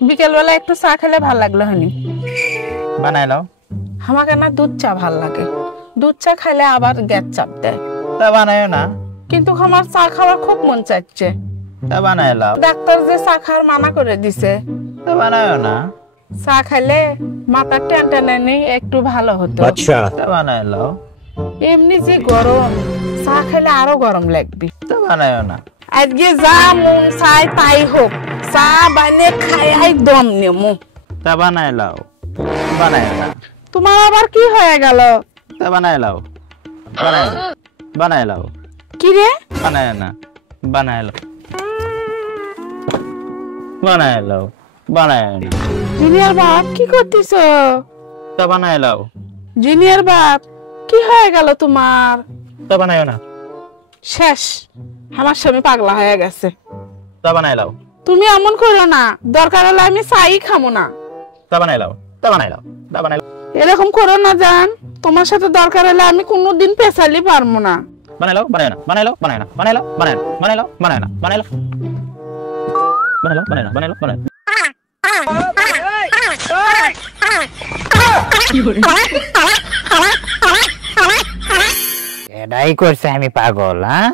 বিকেল বেলা একটু চা খেলে ভাল লাগলো হয়নি। বানাই লাও। আমাকে না দুধ চা ভাল লাগে, দুধ চা খাইলে আবার গ্যাস চাপ দেয়। তা বানায়ও না। কিন্তু আমার চা খাওয়ার খুব মন চাইছে। তা বানাই লাও। ডাক্তার যে চা খাওয়ার মানা করে দিছে। তা বানায়ও না। চা খাইলে মাথার টেনটেন নেই একটু ভালো হতো। আচ্ছা তা বানাই লাও। এমনি যে গরম, চা খাইলে আরো গরম লাগবে। তা বানায়ও না। আজকে যা মন চাই তাই হোক, চা বানিয়ে খাই দম নেমু। তা বানাই লাও। বানাই না। তোমার আবার কি হয়ে গেল? তা বানাই লাও। বানাই লাও। কি রে? বানাই না। বানাই লাও। বানাই লাও। বানাই না। জিনিয়ার বাপ কি করতেছ? তা বানাই লাও। জিনিয়ার বাপ কি হয়ে গেল তোমার? তা বানাইও না। শেষ, আমার স্বামী পাগলা হয়ে গেছে। তা বানাই লাও। তুমি এমন করো না, দরকার হলে আমি চাই খামো না। তা বানাই লাও। তা বানাই লাও। তা বানাই লাও। এরকম করো না জান, তোমার সাথে দরকার হলে আমি কোনোদিন পেছালি পারবো না। বানাই লাও। বানাই না। বানাই লাও। বানাই না। বানাই লাও। বানাই না। বানাই লাও। বানাই না। বানাই লাও। বানাই লাও। বানাই না। বানাই লাও। বানাই এটাই করছে আমি পাগল। হ্যাঁ